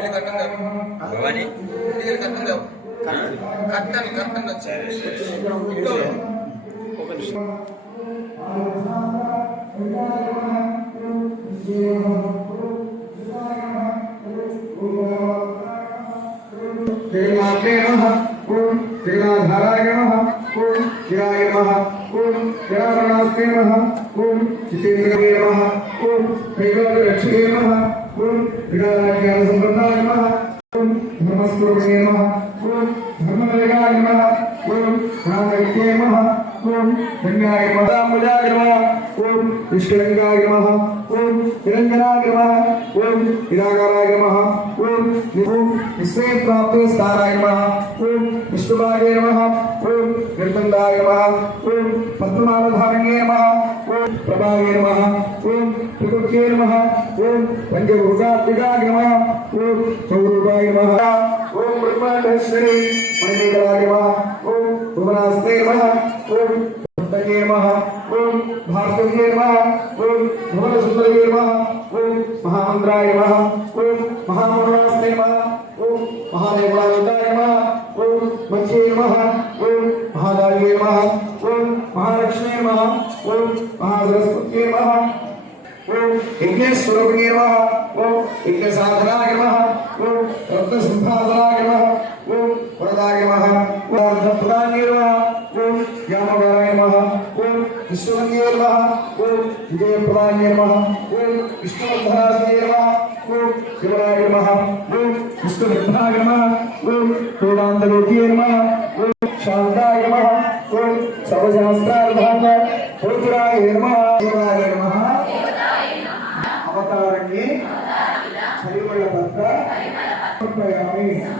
నీళ్ళు కట్టం కావు భవాని. నీళ్ళు కట్టం కావు కట్టను కట్టను వచ్చారు ఒక నిమిషం. శ్రీనాథే నమ. ఓం శ్రీనాథారాయ नमः ओम धर्मवेगाय नमः ओम रामैक्ये नमः ओम गंगाय नमः रामुजाय नमः ओम विष्णुलिंगाय नमः ओम निरंजनाय नमः ओम निराकाराय नमः ओम ओम विश्वे प्राप्ते स्थानाय नमः ओम विष्णुभागे नमः ओम निर्बन्धाय नमः ओम पद्ममालधारण्ये नमः ओम प्रभागे नमः ओम त्रिकुट्ये नमः ओम पञ्चभूतात्मिकाय नमः ओम सौरूपाय नमः ओम ब्रह्माण्डेश्वरी मणिमेखलाय नमः ओम भुवनास्ते नमः ओम भक्तये नमः ओम भारतये नमः ओम भुवनसुन्दरये नमः ओम महामन्त्राय नमः ओम महामन्त्रास्ते नमः ओम महादेवाय नमः ओम मध्ये नमः पदाय नमः। ओम धपदाय नमः ओम यामगाय नमः, ओम विश्वंगे नमः ओम विजय पदाय नमः, ओम विष्णुवर्धनाय नमः ओम शिवराय नमः, ओम विष्णुवर्धनाय नमः, ओम वेदांतलोकीय नमः, ओम शांताय नमः, ओम सर्वशास्त्रार्धाय ज्योतिराय नमः, शिवाय नमः। अवतारंगे हरिवल्लभः हरिवल्लभः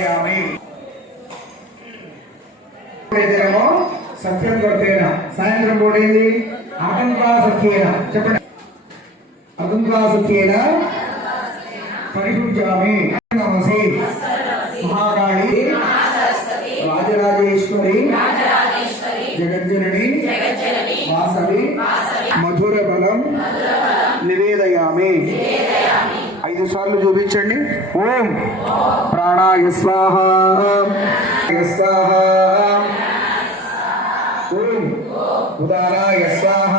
భగవాధ్యామయామి ఏదేమో సత్యం కొట్టేన సాయంత్రం పూట ఏంది? అకంకా సత్యేన చెప్పండి. అకంకా సత్యేన పరిశుద్ధ్యామి నమసి మహాకాళి. రాజరాజేశ్వరి. జగజ్జనని. వాసవి. మధుర బలం. నివేదయామి. ఐదు సార్లు చూపించండి. ఓం. ప్రాణాయ స్వాహ. స్వాహ. ఓం ఉదారాయ స్వాహ.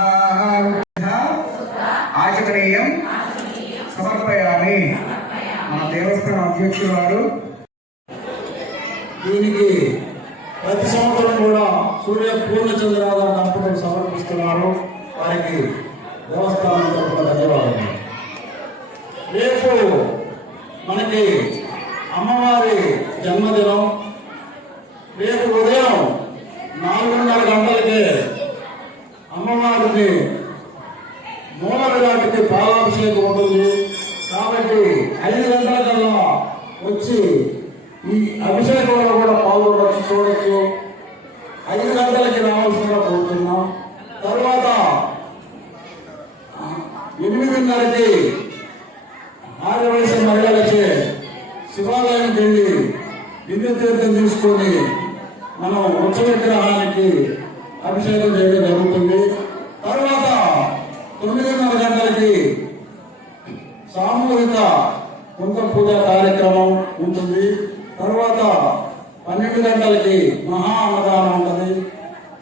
ఆచరణీయం సమర్పయామి. మన దేవస్థానం అధ్యక్షుడు వారు దీనికి ప్రతి సంవత్సరం కూడా సూర్య పూర్ణచంద్రాల దంపతులు సమర్పిస్తున్నారు. వారికి దేవస్థానం తరఫున ధన్యవాదాలు. రేపు మనకి అమ్మవారి జన్మదినం రేపు ఉదయం నాలుగున్నర గంటలకే అమ్మవారిని మూల విరాటికి పాలాభిషేకం ఉంటుంది కాబట్టి ఐదు గంటల కల్లా వచ్చి ఈ అభిషేకంలో కూడా పాల్గొనవచ్చు చూడొచ్చు ఐదు గంటలకి రావాల్సిందిగా కోరుతున్నాం తర్వాత ఎనిమిదిన్నరకి ఆర్యవయసు మహిళలచే శివాలయానికి వెళ్ళి దివ్య తీర్థం తీసుకొని మనం ఉత్సవ విగ్రహానికి అభిషేకం చేయడం జరుగుతుంది. తర్వాత తొమ్మిదిన్నర గంటలకి సామూహిక కుంకుమ పూజ కార్యక్రమం ఉంటుంది. తర్వాత పన్నెండు గంటలకి మహా అన్నదానం ఉంటుంది.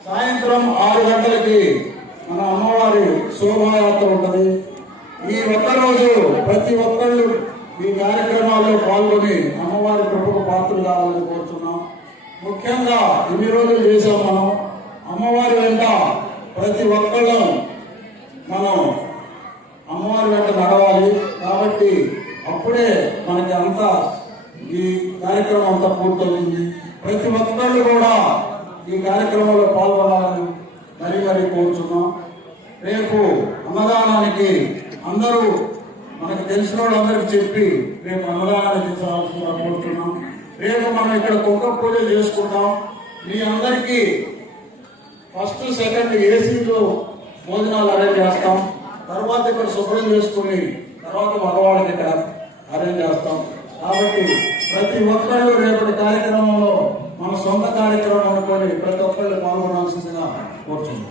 సాయంత్రం ఆరు గంటలకి మన అమ్మవారి శోభాయాత్ర ఉంటుంది. ఈ ఒక్క రోజు ప్రతి ఒక్కళ్ళు ఈ కార్యక్రమాల్లో పాల్గొని అమ్మవారి కృపకు పాత్రలు కావాలని కోరుతున్నాను ముఖ్యంగా ఇన్ని రోజులు చేసాం మనం. అమ్మవారి వెంట ప్రతి ఒక్కళ్ళు మనం అమ్మవారి వెంట నడవాలి. కాబట్టి అప్పుడే మనకి అంత ఈ కార్యక్రమం అంతా పూర్తయింది. ప్రతి ఒక్కళ్ళు కూడా ఈ కార్యక్రమంలో పాల్గొనాలని మరీ మరీ కోరుచున్నాం. రేపు అన్నదానానికి అందరూ మనకు తెలిసిన వాళ్ళందరికీ చెప్పి రేపు అన్నదానాన్ని తీసుకోవాల్సిందిగా కోరుచున్నాం. రేపు మనం ఇక్కడ కుక్క పూజ చేసుకుంటాం. మీ అందరికీ ఫస్ట్ సెకండ్ ఏసీలో భోజనాలు అరేంజ్ చేస్తాం. తర్వాత ఇక్కడ శుభ్రం చేసుకుని తర్వాత మగవాళ్ళకి ఇక్కడ అరేంజ్ చేస్తాం. కాబట్టి ప్రతి ఒక్కళ్ళు రేపటి కార్యక్రమంలో మన సొంత కార్యక్రమం అనుకొని ప్రతి ఒక్కళ్ళు పాల్గొనాల్సిందిగా కోరుతున్నాం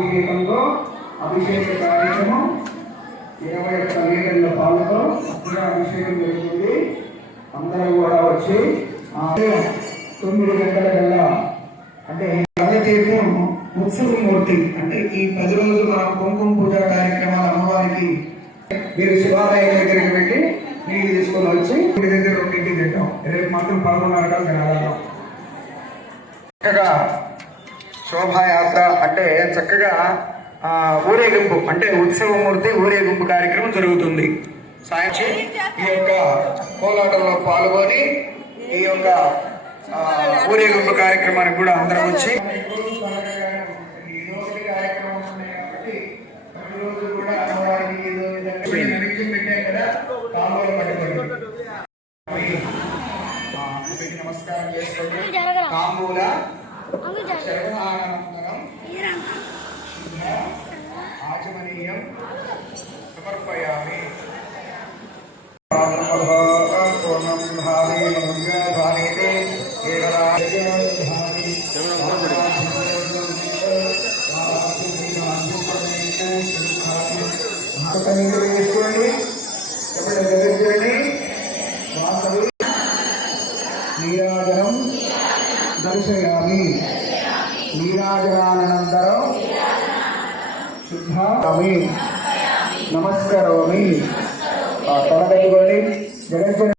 మాలాభిషేకంతో అభిషేక కార్యక్రమం ఇరవై ఒక్క లీటర్ల పాలతో అభిషేకం జరుగుతుంది. అందరూ కూడా వచ్చి తొమ్మిది గంటల కల్లా అంటే పదతీర్థం ఉత్సవమూర్తి అంటే ఈ పది రోజులు మనం కుంకుమ పూజ కార్యక్రమాలు అమ్మవారికి మీరు శివాలయం దగ్గరికి పెట్టి నీళ్ళు తీసుకొని వచ్చి ఇంటి దగ్గర రెండింటికి తింటాం రేపు మాత్రం పదకొండున్నర తినాలి చక్కగా శోభాయాత్ర అంటే చక్కగా ఊరేగింపు అంటే ఉత్సవమూర్తి ఊరేగింపు కార్యక్రమం జరుగుతుంది. సాయంత్రం ఈ యొక్క కోలాటంలో పాల్గొని ఈ యొక్క ఊరేగింపు కార్యక్రమానికి కూడా అందరం వచ్చి నమస్కారం శరవణానంతరం ఆచమనీయం సమర్పయామి పూర్ణం భావే భావేతే వేసుకోండి వాసవి నీరాజనం దర్శయామి నీరాజనానంతరం శుద్ధామి నమస్కరోమి. ఆ తల కట్టుకోండి జగన్